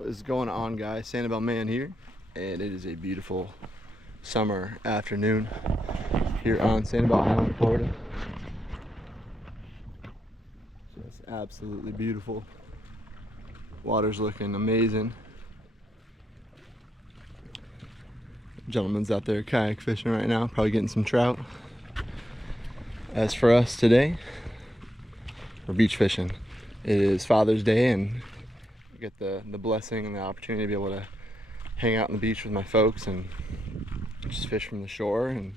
What is going on, guys? Sanibel Man here, and it is a beautiful summer afternoon here on Sanibel Island, Florida. Just absolutely beautiful. Water's looking amazing. Gentleman's out there kayak fishing right now, probably getting some trout. As for us today, we're beach fishing. It is Father's Day, and I get the blessing and the opportunity to be able to hang out on the beach with my folks and just fish from the shore. And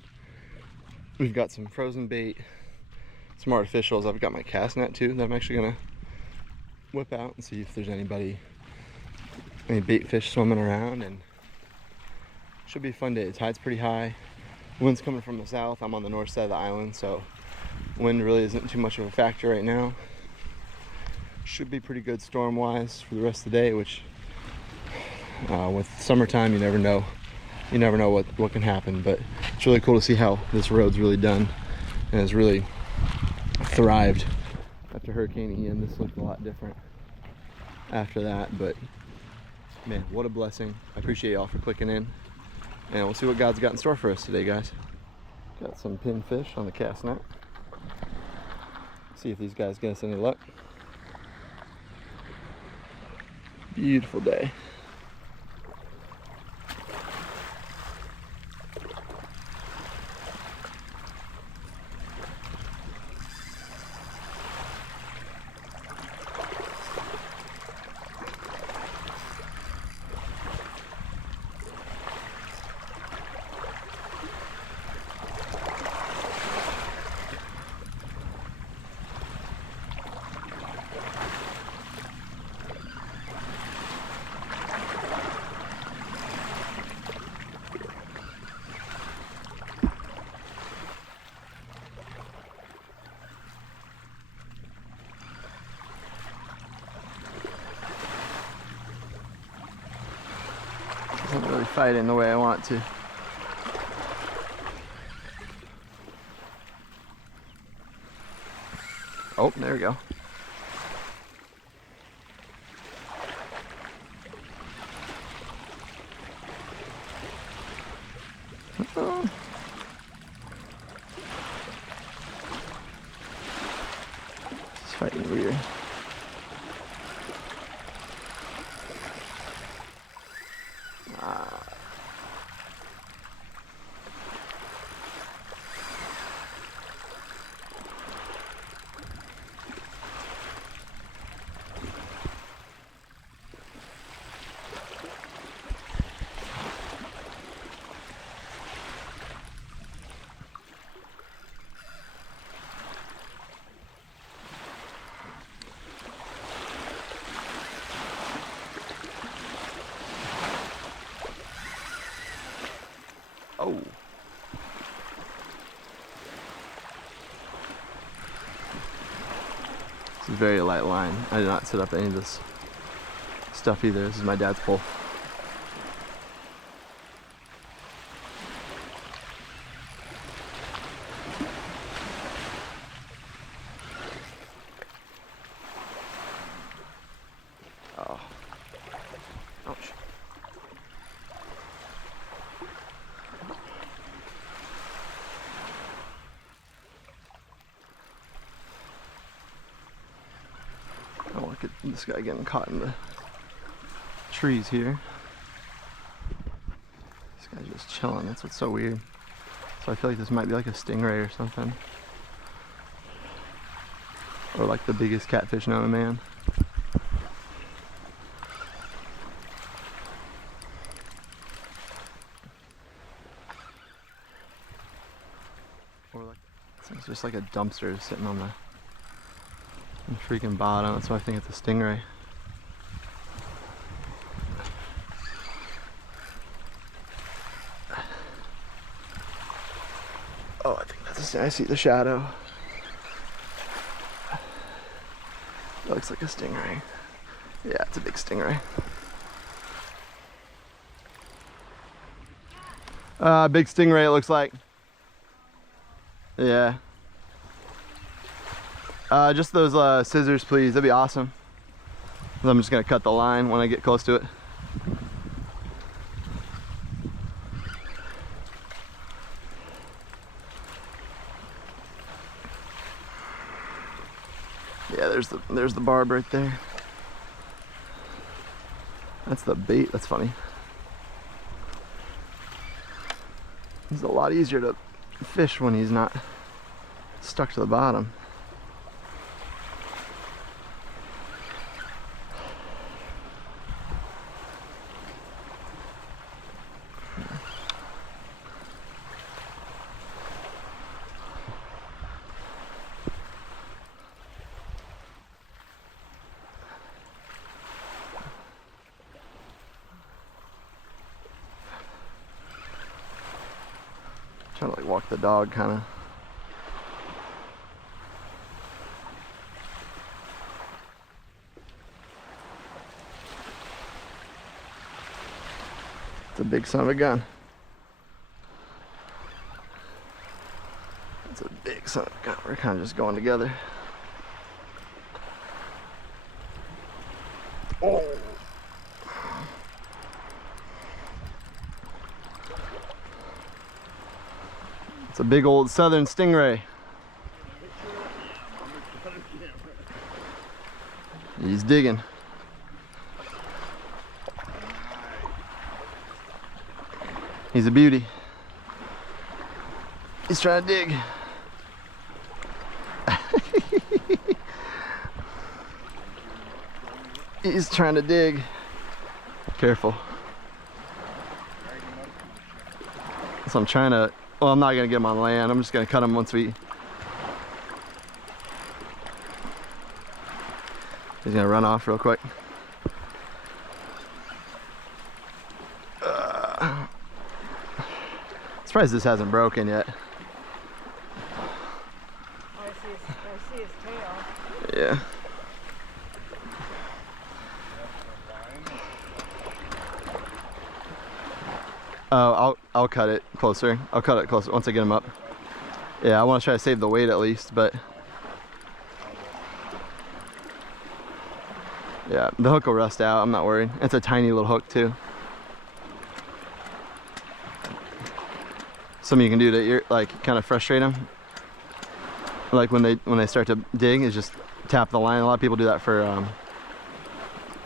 we've got some frozen bait, some artificials. I've got my cast net too that I'm actually gonna whip out and see if there's any bait fish swimming around. And should be a fun day. The tide's pretty high. Wind's coming from the south. I'm on the north side of the island, so wind really isn't too much of a factor right now. Should be pretty good storm wise for the rest of the day, which with summertime you never know what can happen. But it's really cool to see how this road's really done and has really thrived after Hurricane Ian. This looked a lot different after that, but man, what a blessing. I appreciate y'all for clicking in, and we'll see what God's got in store for us today, guys. Got some pinfish on the cast net. See if these guys get us any luck. Beautiful day. Doesn't really fight in the way I want to. Oh, there we go. Uh-oh. It's fighting weird. Oh. It's a very light line. I did not set up any of this stuff either. This is my dad's pole. Oh. Ouch. Oh, look at this guy getting caught in the trees here. This guy's just chilling. That's what's so weird. So I feel like this might be like a stingray or something. Or like the biggest catfish known to man. Or like, it's just like a dumpster sitting on the freaking bottom. That's why I think it's a stingray. Oh, I think that's I see the shadow. That looks like a stingray. Yeah, it's a big stingray. Big stingray, it looks like. Yeah. Just those scissors, please. That'd be awesome. I'm just gonna cut the line when I get close to it. Yeah, there's the barb right there. That's the bait. That's funny. He's a lot easier to fish when he's not stuck to the bottom. Trying to like walk the dog kind of. It's a big son of a gun. It's a big son of a gun. We're kind of just going together. Oh. It's a big old southern stingray. He's digging. He's a beauty. He's trying to dig. He's trying to dig. Careful. So I'm trying to, well, I'm not gonna get him on land. I'm just gonna cut him once we. He's gonna run off real quick. Surprised this hasn't broken yet. I see his tail. Yeah. Oh, I'll cut it closer. I'll cut it closer once I get him up. Yeah, I want to try to save the weight at least, but yeah, the hook will rust out. I'm not worried. It's a tiny little hook too. Something you can do to like kind of frustrate them, like when they start to dig, is just tap the line. A lot of people do that for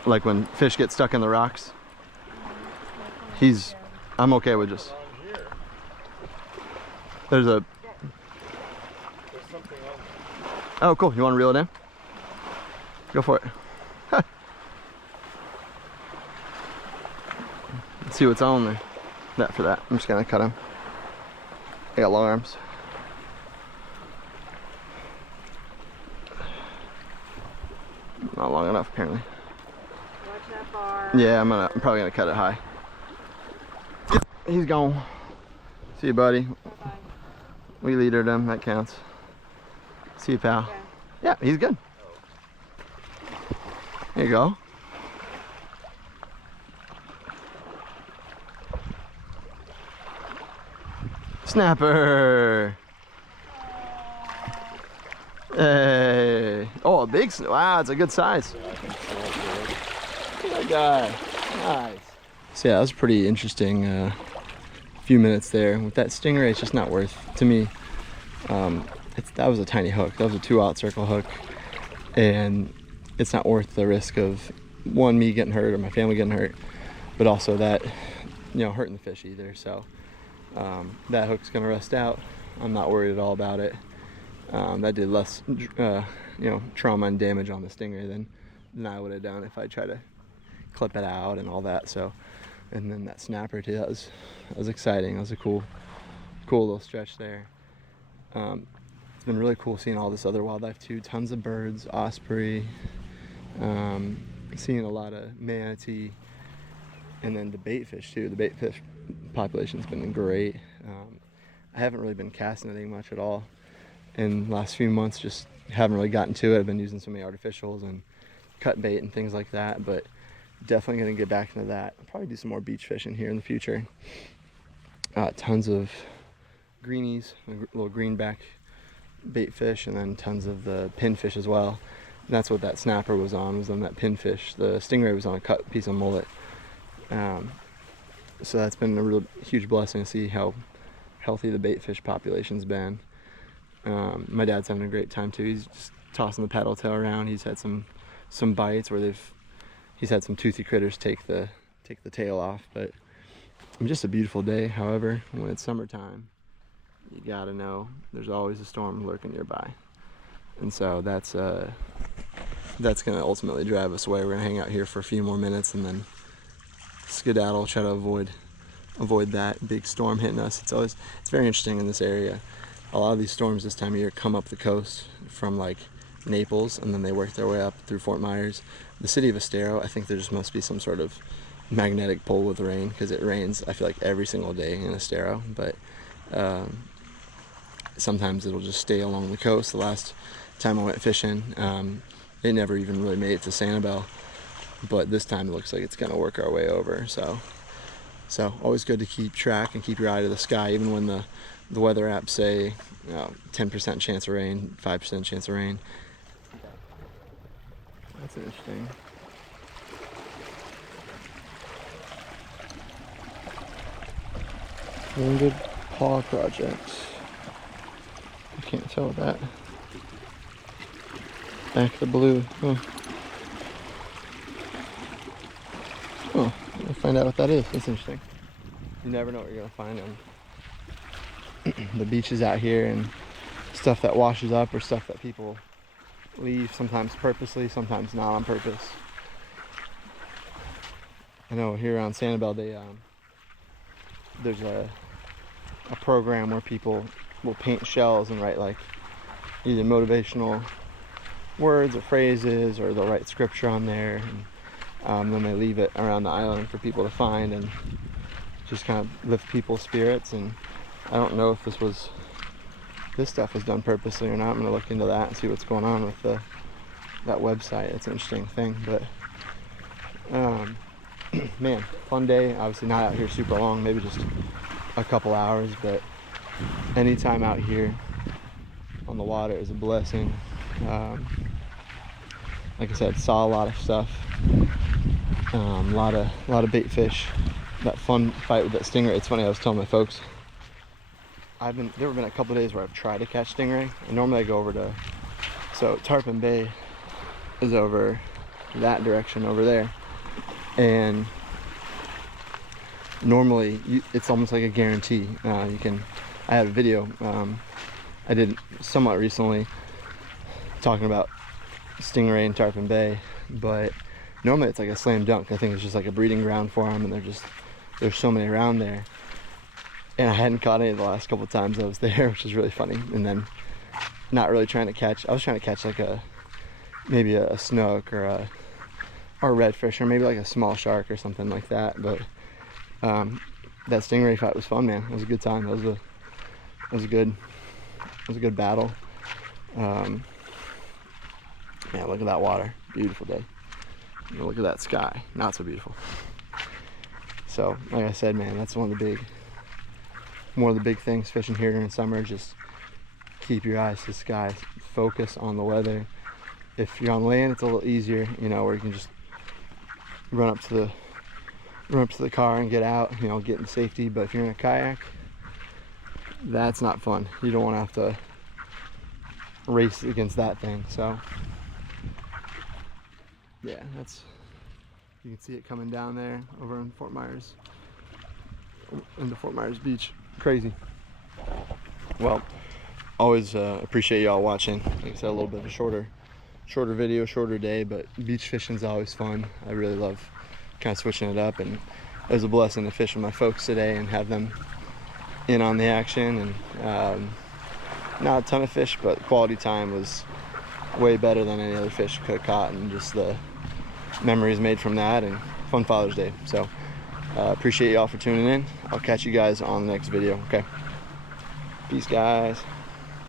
like when fish get stuck in the rocks. I'm okay with just. There's something on. Oh, cool. You want to reel it in? Go for it. Let's see what's on there. That for that. I'm just gonna cut him. I got long arms. Not long enough, apparently. Watch that bar. Yeah, I'm probably gonna cut it high. Yep, he's gone. See you, buddy. Bye-bye. We leadered him. That counts. See you, pal. Yeah, he's good. There you go. Snapper. Hey. Oh, a big snapper. Wow, it's a good size. Good guy. Nice. So yeah, that was pretty interesting few minutes there. With that stingray, it's just not worth, to me, that was a tiny hook. That was a 2/0 circle hook. And it's not worth the risk of, one, me getting hurt or my family getting hurt, but also that, hurting the fish either. So that hook's gonna rust out. I'm not worried at all about it. That did less, trauma and damage on the stingray than I would have done if I tried to clip it out and all that. So, and then that snapper too. That was exciting. That was a cool little stretch there. It's been really cool seeing all this other wildlife too. Tons of birds, osprey. Seeing a lot of manatee, and then the bait fish too. The bait fish population's been great. I haven't really been casting anything much at all in the last few months. Just haven't really gotten to it. I've been using so many artificials and cut bait and things like that, but definitely gonna get back into that. I'll probably do some more beach fishing here in the future. Tons of greenies, little greenback bait fish, and then tons of the pinfish as well. that's what that snapper was on that pinfish. The stingray was on a cut piece of mullet. So that's been a real huge blessing to see how healthy the bait fish population's been. My dad's having a great time too. He's just tossing the paddle tail around. He's had some bites where he's had some toothy critters take the tail off. But just a beautiful day. However, when it's summertime, you gotta know there's always a storm lurking nearby, and so that's gonna ultimately drive us away. We're gonna hang out here for a few more minutes and then skedaddle, try to avoid that big storm hitting us. It's very interesting in this area. A lot of these storms this time of year come up the coast from like Naples, and then they work their way up through Fort Myers. The city of Estero, I think there just must be some sort of magnetic pull with rain, because it rains, I feel like, every single day in Estero. But sometimes it'll just stay along the coast. The last time I went fishing, it never even really made it to Sanibel, but this time it looks like it's gonna work our way over. So always good to keep track and keep your eye to the sky, even when the weather apps say 10% chance of rain, 5% chance of rain. That's interesting. Wounded Paw Project. I can't tell that. Back to the blue. Oh, we'll find out what that is. That's interesting. You never know what you're gonna find on the beaches out here, and stuff that washes up or stuff that people leave, sometimes purposely, sometimes not on purpose. I know here on Sanibel there's a program where people will paint shells and write like either motivational words or phrases, or they'll write scripture on there, and then they leave it around the island for people to find and just kind of lift people's spirits. And I don't know if this stuff was done purposely or not. I'm gonna look into that and see what's going on with that website. It's an interesting thing. But man, fun day. Obviously not out here super long, maybe just a couple hours, but anytime out here on the water is a blessing. Like I said, saw a lot of stuff, a lot of bait fish. That fun fight with that stingray. It's funny, I was telling my folks, there have been a couple days where I've tried to catch stingray, and normally I go over to, so Tarpon Bay is over that direction over there, and normally it's almost like a guarantee. I had a video I did somewhat recently talking about stingray in Tarpon Bay, but normally it's like a slam dunk. I think it's just like a breeding ground for them, and there's so many around there. And I hadn't caught any the last couple of times I was there, which is really funny. And then not really trying to catch, I was trying to catch like maybe a snook or a redfish, or maybe like a small shark or something like that. But that stingray fight was fun, man. It was a good time. It was a good battle. Man, look at that water. Beautiful day. And look at that sky. Not so beautiful. So, like I said, man, that's one of the big things fishing here during summer. Just keep your eyes to the sky. Focus on the weather. If you're on land, it's a little easier, where you can just run up to the car and get out, get in safety. But if you're in a kayak, that's not fun. You don't want to have to race against that thing. So yeah, you can see it coming down there over in Fort Myers, into Fort Myers Beach. Crazy. Well, always appreciate y'all watching. Like I said, a little bit of a shorter video, shorter day, but beach fishing is always fun. I really love kind of switching it up, and it was a blessing to fish with my folks today and have them in on the action. And not a ton of fish, but quality time was way better than any other fish could have caught, and just the memories made from that, and fun Father's Day. So appreciate y'all for tuning in. I'll catch you guys on the next video. Okay, peace, guys.